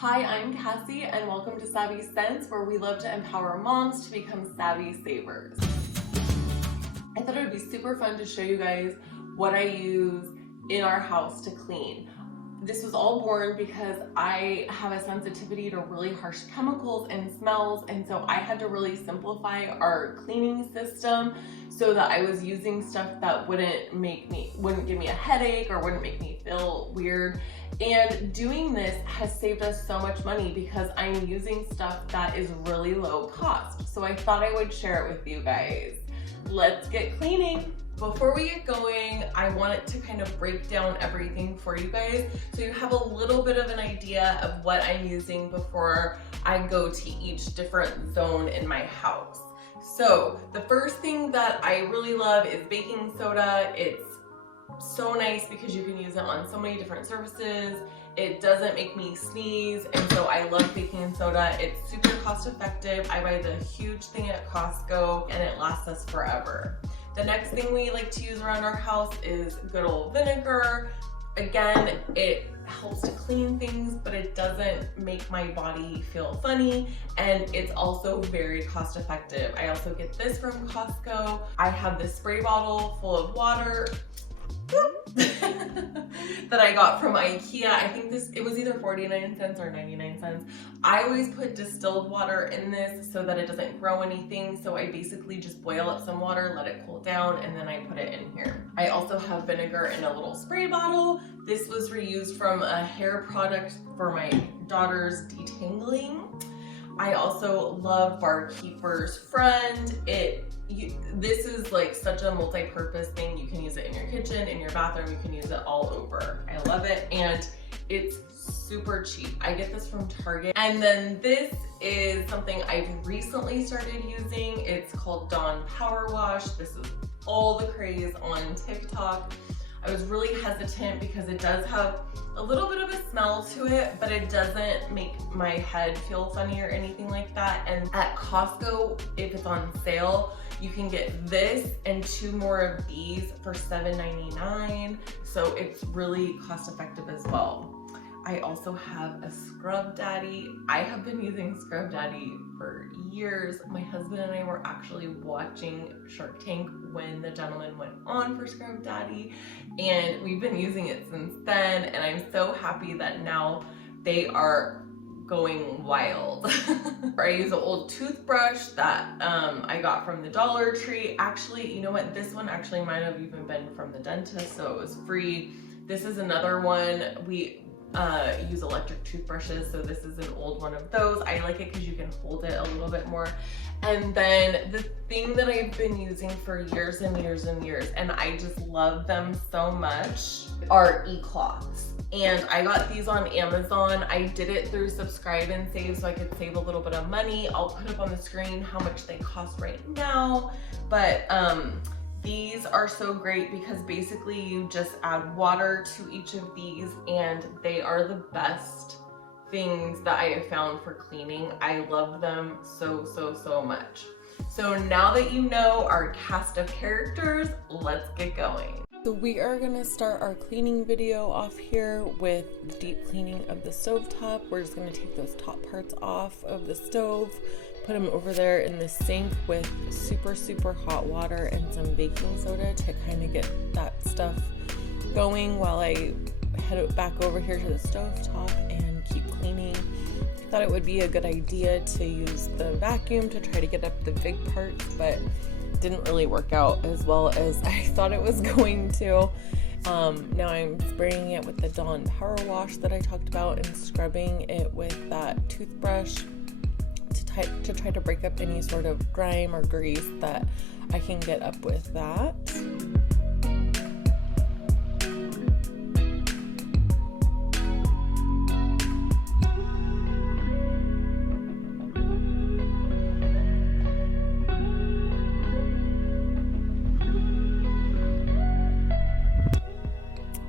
Hi, I'm Cassie, and welcome to Savvy Sense, where we love to empower moms to become savvy savers. I thought it would be super fun to show you guys what I use in our house to clean. This was all born because I have a sensitivity to really harsh chemicals and smells, and so I had to really simplify our cleaning system so that I was using stuff that wouldn't give me a headache or wouldn't make me feel weird. And doing this has saved us so much money because I'm using stuff that is really low cost. So I thought I would share it with you guys. Let's get cleaning. Before we get going, I wanted to kind of break down everything for you guys so you have a little bit of an idea of what I'm using before I go to each different zone in my house. So the first thing that I really love is baking soda. It's so nice because you can use it on so many different surfaces. It doesn't make me sneeze, and so I love baking soda. It's super cost effective. I buy the huge thing at Costco and it lasts us forever. The next thing we like to use around our house is good old vinegar. Again, it helps to clean things, but it doesn't make my body feel funny, and it's also very cost effective. I also get this from Costco. I have this spray bottle full of water that I got from IKEA. I think it was either 49 cents or 99 cents. I always put distilled water in this so that it doesn't grow anything. So I basically just boil up some water, let it cool down, and then I put it in here. I also have vinegar in a little spray bottle. This was reused from a hair product for my daughter's detangling. I also love Barkeeper's Friend. This is like such a multi-purpose thing. You can use it in your kitchen, in your bathroom, you can use it all over. I love it, and it's super cheap. I get this from Target. And then this is something I've recently started using. It's called Dawn Power Wash. This is all the craze on TikTok. I was really hesitant because it does have a little bit of a smell to it, but it doesn't make my head feel funny or anything like that. And at Costco, if it's on sale, you can get this and 2 more of these for $7.99. So it's really cost effective as well. I also have a Scrub Daddy. I have been using Scrub Daddy for years. My husband and I were actually watching Shark Tank when the gentleman went on for Scrub Daddy, and we've been using it since then, and I'm so happy that now they are going wild. I use an old toothbrush that I got from the Dollar Tree. Actually, you know what? This one actually might have even been from the dentist, so it was free. This is another one. We use electric toothbrushes, so this is an old one of those. I like it because you can hold it a little bit more. And then the thing that I've been using for years and years and years, and I just love them so much, are e-cloths. And I got these on Amazon. I did it through Subscribe and Save so I could save a little bit of money. I'll put up on the screen how much they cost right now, but these are so great because basically you just add water to each of these, and they are the best things that I have found for cleaning. I love them so much. So now that you know our cast of characters, let's get going. So we are gonna start our cleaning video off here with the deep cleaning of the stovetop. We're just gonna take those top parts off of the stove, put them over there in the sink with super hot water and some baking soda to kind of get that stuff going while I head back over here to the stovetop and keep cleaning. I thought it would be a good idea to use the vacuum to try to get up the big parts, but didn't really work out as well as I thought it was going to. Now I'm spraying it with the Dawn Power Wash that I talked about and scrubbing it with that toothbrush to try to break up any sort of grime or grease that I can get up with that.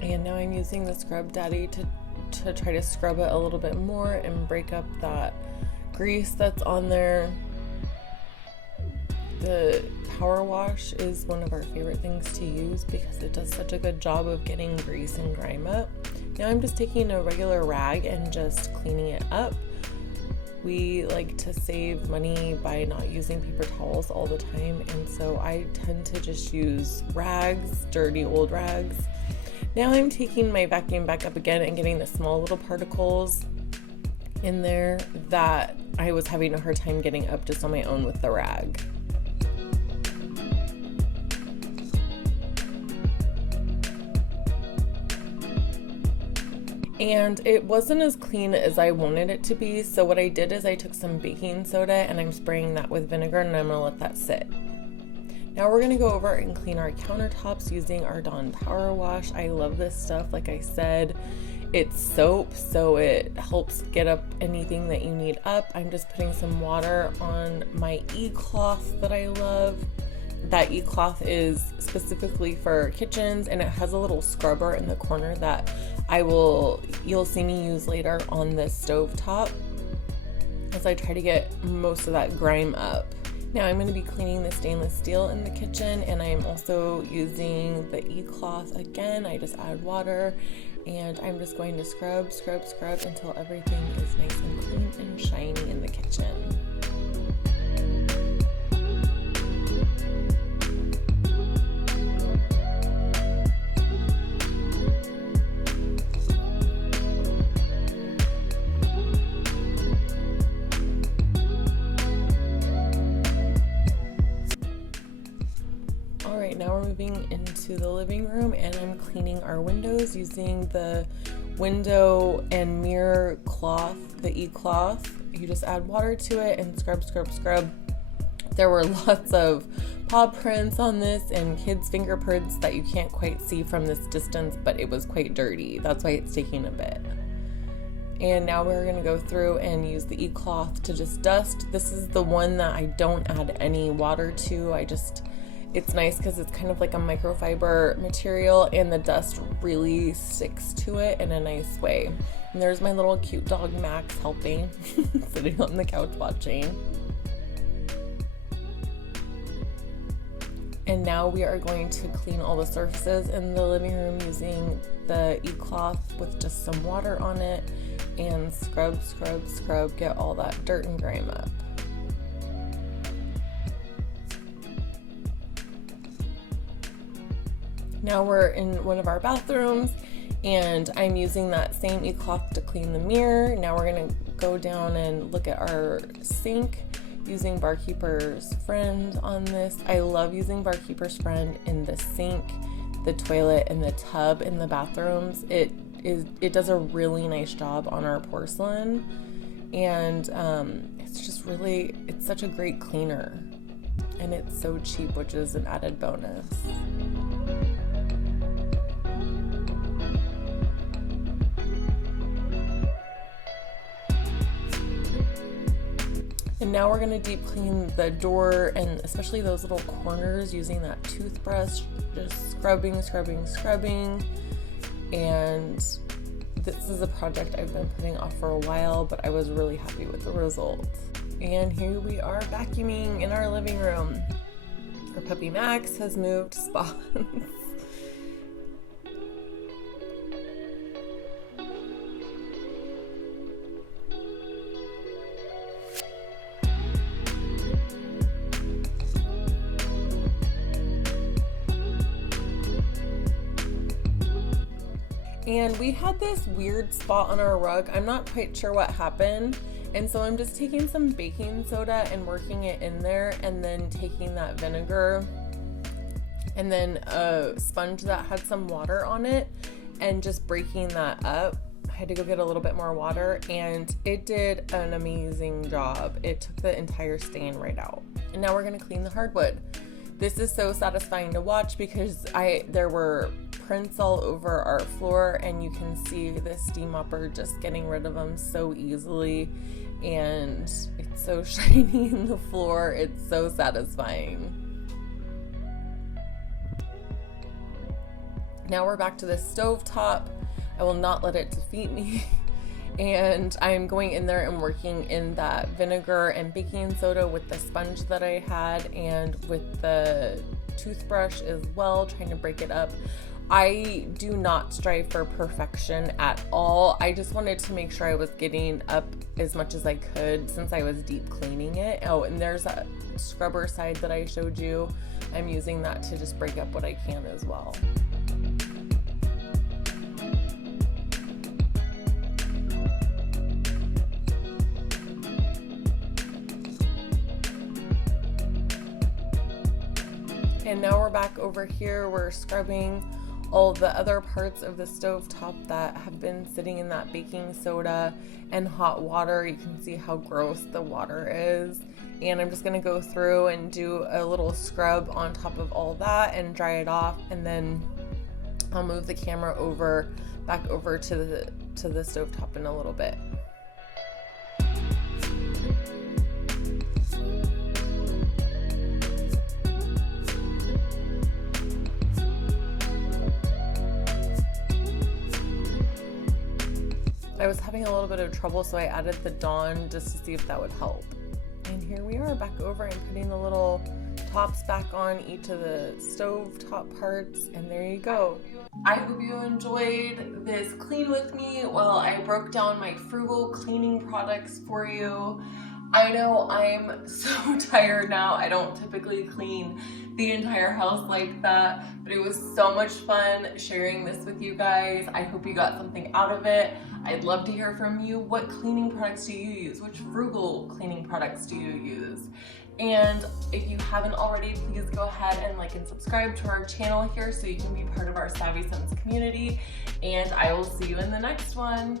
And now I'm using the Scrub Daddy to try to scrub it a little bit more and break up that grease that's on there. The Power Wash is one of our favorite things to use because it does such a good job of getting grease and grime up. Now I'm just taking a regular rag and just cleaning it up. We like to save money by not using paper towels all the time, and so I tend to just use rags, dirty old rags. Now I'm taking my vacuum back up again and getting the small little particles in there that I was having a hard time getting up just on my own with the rag. And it wasn't as clean as I wanted it to be, so what I did is I took some baking soda and I'm spraying that with vinegar, and I'm gonna let that sit. Now we're gonna go over and clean our countertops using our Dawn Power Wash. I love this stuff. Like I said, it's soap, so it helps get up anything that you need up. I'm just putting some water on my e-cloth that I love. That e-cloth is specifically for kitchens, and it has a little scrubber in the corner that you'll see me use later on the stove top as I try to get most of that grime up. Now I'm going to be cleaning the stainless steel in the kitchen, and I'm also using the e-cloth again. I just add water and I'm just going to scrub until everything is nice and clean and shiny in the kitchen. Now we're moving into the living room, and I'm cleaning our windows using the window and mirror cloth, the e-cloth. You just add water to it and scrub. There were lots of paw prints on this and kids' fingerprints that you can't quite see from this distance, but it was quite dirty. That's why it's taking a bit. And now we're going to go through and use the e-cloth to just dust. This is the one that I don't add any water to. It's nice because it's kind of like a microfiber material, and the dust really sticks to it in a nice way. And there's my little cute dog Max helping, sitting on the couch watching. And now we are going to clean all the surfaces in the living room using the e-cloth with just some water on it, and scrub, get all that dirt and grime up. Now we're in one of our bathrooms, and I'm using that same e-cloth to clean the mirror. Now we're gonna go down and look at our sink using Barkeeper's Friend on this. I love using Barkeeper's Friend in the sink, the toilet, and the tub in the bathrooms. It does a really nice job on our porcelain, and it's such a great cleaner, and it's so cheap, which is an added bonus. And now we're gonna deep clean the door, and especially those little corners, using that toothbrush, just scrubbing. And this is a project I've been putting off for a while, but I was really happy with the results. And here we are vacuuming in our living room. Our puppy Max has moved spots. And we had this weird spot on our rug. I'm not quite sure what happened. And so I'm just taking some baking soda and working it in there, and then taking that vinegar and then a sponge that had some water on it and just breaking that up. I had to go get a little bit more water, and it did an amazing job. It took the entire stain right out. And now we're gonna clean the hardwood. This is so satisfying to watch because there were prints all over our floor, and you can see the steam mopper just getting rid of them so easily, and it's so shiny in the floor. It's so satisfying. Now we're back to the stove top. I will not let it defeat me. And I'm going in there and working in that vinegar and baking soda with the sponge that I had, and with the toothbrush as well, trying to break it up. I do not strive for perfection at all. I just wanted to make sure I was getting up as much as I could since I was deep cleaning it. Oh, and there's a scrubber side that I showed you. I'm using that to just break up what I can as well. And now we're back over here. We're scrubbing all the other parts of the stove top that have been sitting in that baking soda and hot water. You can see how gross the water is. And I'm just gonna go through and do a little scrub on top of all that and dry it off, and then I'll move the camera back over to the stove top in a little bit. I was having a little bit of trouble, so I added the Dawn just to see if that would help. And here we are back over. I'm putting the little tops back on each of the stove top parts, and there you go. I hope you enjoyed this clean with me while I broke down my Frugal Cleaning Products for you. I know I'm so tired now. I don't typically clean the entire house like that, but it was so much fun sharing this with you guys. I hope you got something out of it. I'd love to hear from you. What cleaning products do you use? Which Frugal cleaning products do you use? And if you haven't already, please go ahead and like and subscribe to our channel here so you can be part of our Savvy Sense community. And I will see you in the next one.